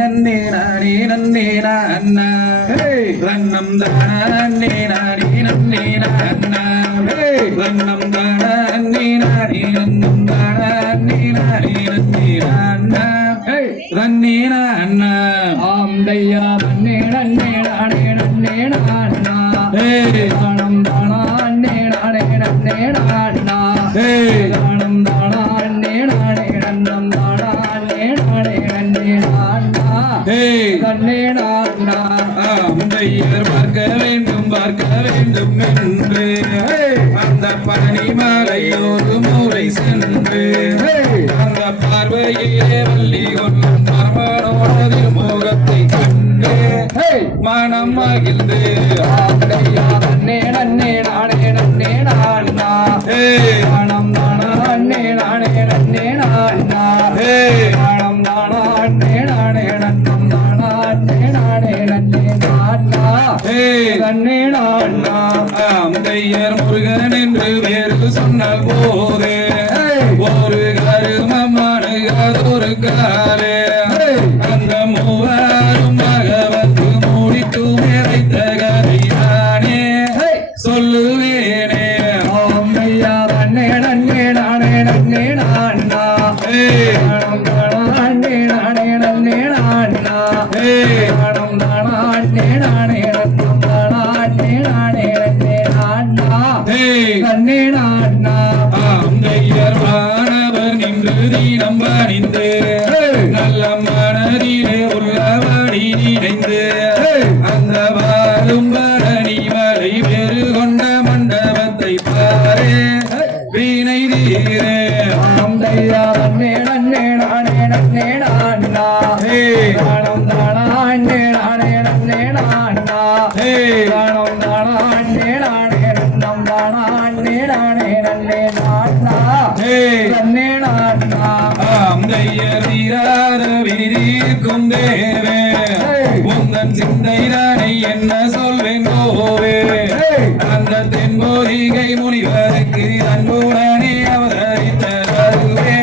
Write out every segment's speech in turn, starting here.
நன்னே நானே நன்னே நான்னா ரன்னம் தானா நன்னே நானே நன்னே நான்னா ரன்னம் தானா நன்னே நானே ரன்னம் தானா நன்னே நானே நன்னே நான்னா ரன்னே நான்னா ஆந்தையா நன்னே நன்னே நானே நன்னே நான்னா தானம் தானா நன்னே நானே நன்னே நான்னா தானம் தானா நன்னே நானே ரன்னம் தானா நன்னே நானே நன்னே நான்னா நன்னே நான்னா ஆந்தையர் பார்க்க வேண்டும் என்று அந்த பழனி மலை ஒரு முறை சென்று அந்த பார்வையிலே வள்ளி கொள்ளும் மர்மனோடு முகத்தை கண்டு மனம் மகிழ்ந்து ஆந்தையா நன்னே நன்னே நானே நன்னே நான்னா தானம் தானா நன்னே நானே நன்னே நான்னா தானம் தானா நன்னே நானே ரன்னம் தானா நன்னே நானே நன்னே நான்னா நன்னே நான்னா ஆந்தையர் முருகன் என்று வேறு சொன்ன போது ஒரு கருமமான ஒரு காலே அந்த மூவரும் பகவத்து முடித்து நிறைத்த கதையானே சொல்லுவேனே ஆந்தையா நன்னே நன்னே நானே நன்னே நான்னா தானம் தானா நன்னே நானே நன்னே நான்னா தானம் தானா நன்னே நானே ரன்னம் தானா நன்னே நானே நன்னே நான்னா நன்னே நான்னா ஆந்தையர் வானவர் நின்று தீனம் பணிந்து நல்ல மனதிலே உள்ளபடி நினைந்து அந்த வாழும் பரணி மலை வேறு கொண்ட மண்டபத்தை பாரே வீணை தீரே ஆந்தையா நன்னே நன்னே நானே நன்னே நான்னா தானம் தானா நன்னே நானே நன்னே நான்னா தானம் தானா நன்னே நானே ரன்னம் தானா நன்னே நானே நன்னே நான்னா நன்னே நான்னா ஆந்தையர் தீராத விரிக்கும் தேவே உந்தன் சிந்தை தானே என்ன சொல்வேன் கோவே அந்த தென்போதிகை முனிவருக்கு அன்புடனே அவதரித்த அருவே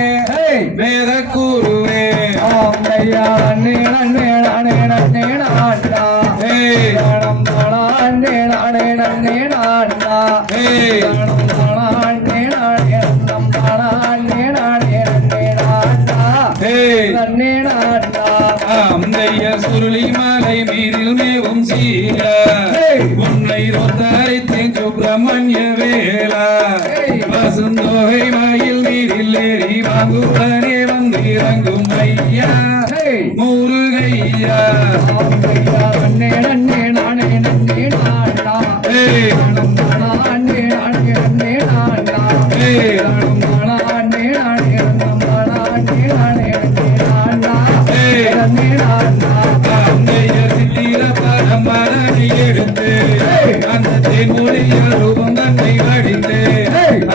வேத கூறுவே ஆந்தையா நன்னே நன்னே நானே நன்னே நான்னா தானம் தானா நன்னே நானே நன்னே நான்னா தானம் தானா நன்னே நானே ரன்னம் தானா நன்னே நானே நன்னே நான்னா நன்னே நான்னா ஆந்தையர் சுருளி மலை மீதில் மேவும் சீர உன்னை ரொத்தரித்தேன் சுப்பிரமணிய வேளா பசுந்தொகை மயில் நீரில் ஏறி வாங்குவனே வந்து இறங்கும் ஐயா முருகையா ஆந்தையா நன்னே நன்னே நானே நன்னே நான்னா தானம் தானா நன்னே நானே நன்னே நான்னா தானம் தானா நன்னே நானே ரன்னம் தானா நன்னே நானே நன்னே நான்னா நன்னே நான்னா ஆந்தையர் சித்திர பரம்பரை எடுத்து அந்த தென்மொழிய ரூபம் தன்னை வடித்து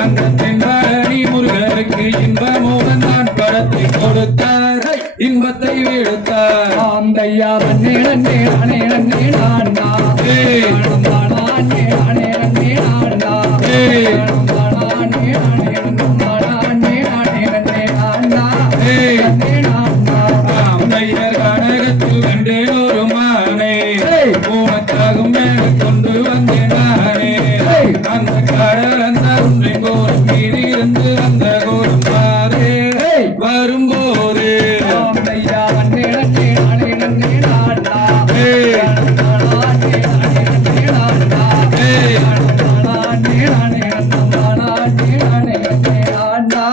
அந்த தென்பாணி முருகனுக்கு இன்பமோகன் தான் படத்தை கொடுத்தார் இன்பத்தை விடுத்தார் ஆந்தையா நன்னே நன்னே நானே நன்னே நான்னா தானம் தானா நன்னே நானே நன்னே நான்னா தானம் தானா நன்னே நானே ரன்னம் தானா நன்னே நானே நன்னே நான்னா நன்னே நான்னா ஆந்தையர் கனகத்தில் கண்டேன் ஒரு மானை உனக்காகும் மேல கொண்டு வந்தேன் நானே அந்த கடல் அந்த ஒன்றின் கோரும் மீதிருந்து அந்த கோரும் பாரே வரும்போது ஆந்தையா நன்னே நன்னே நானே நன்னே நான்னா தானம் தானா நன்னே நானே நன்னே நான்னா தானம் தானா நன்னே நானே ரன்னம் தானா நன்னே நானே நன்னே நான்னா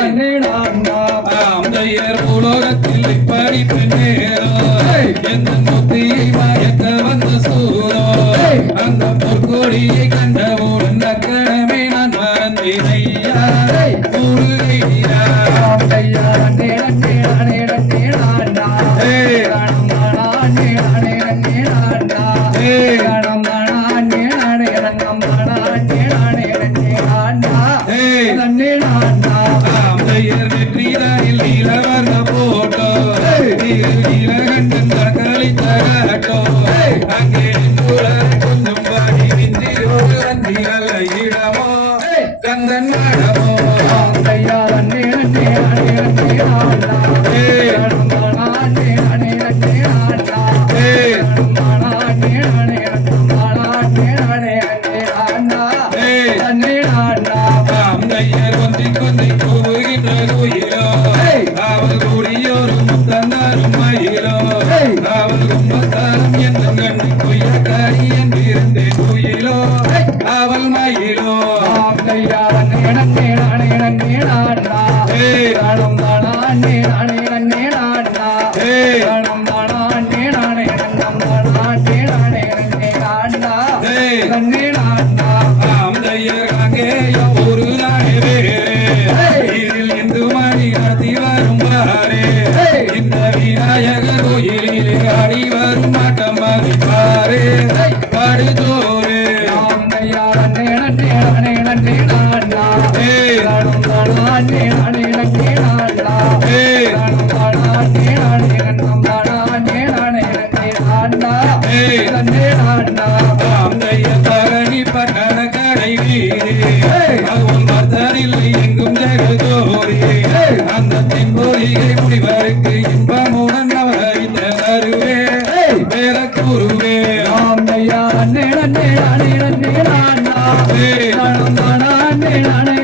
நன்னே நான்னா ஆந்தையர் உலோகத்தில் இப்படி பெண்ணேரோ எந்த முத்தியை மயக்க வந்த சூரோ அந்த பொற்கொடியை கண்டவுடன் நக்கணமே நான் மறந்தேன் ஐயா முருகையா ஆந்தையா நன்னே நன்னே நானே நன்னே நான்னா தானம் தானா நன்னே நானே நன்னே நான்னா தானம் தானா நன்னே நானே ரன்னம் தானா நன்னே நானே நன்னே நான்னா நன்னே நான்னா ஆந்தையர் வெற்றிதானில் நீலவர்ண போட்டோ நீலகண்டன் கலித்த காட்டோ அங்கே கொஞ்சம் பாடி விந்தியோடு வந்தி நல்ல இடமோ கந்தன் மடமோ ஆந்தையா நன்னே நன்னே நானே நன்னே நான்னா தானம் தானா நன்னே நானே காந்தையர் கொஞ்சி கூவுகின்ற கோயிலோ அவள் கூடியோரு முத்தந்தாரும் மயிலோ அவள் கும்பத்தாரம் என்னும் கண்ணு கொய்யக்காரி என்றிருந்தேன் கோயிலோ அவள் மயிலோ காந்தையர் அங்கேயோ ஒரு தானே வேறு இதில் இந்து மணி நடத்தி வரும் பாரே இந்த விநாயகர் கோயிலில் ஆடி வரும் ஆட்டம் மதிப்பாரே படுதோறு காந்தையர் தரணி பட்டண கடை வீரே அவன் பக்தரில்லை எங்கும் ஜெகதோரே அந்த தென்பொறிகை முடிவருக்கு இன்பமுடன் அவரிந்த கருவே வேற குருவே நானே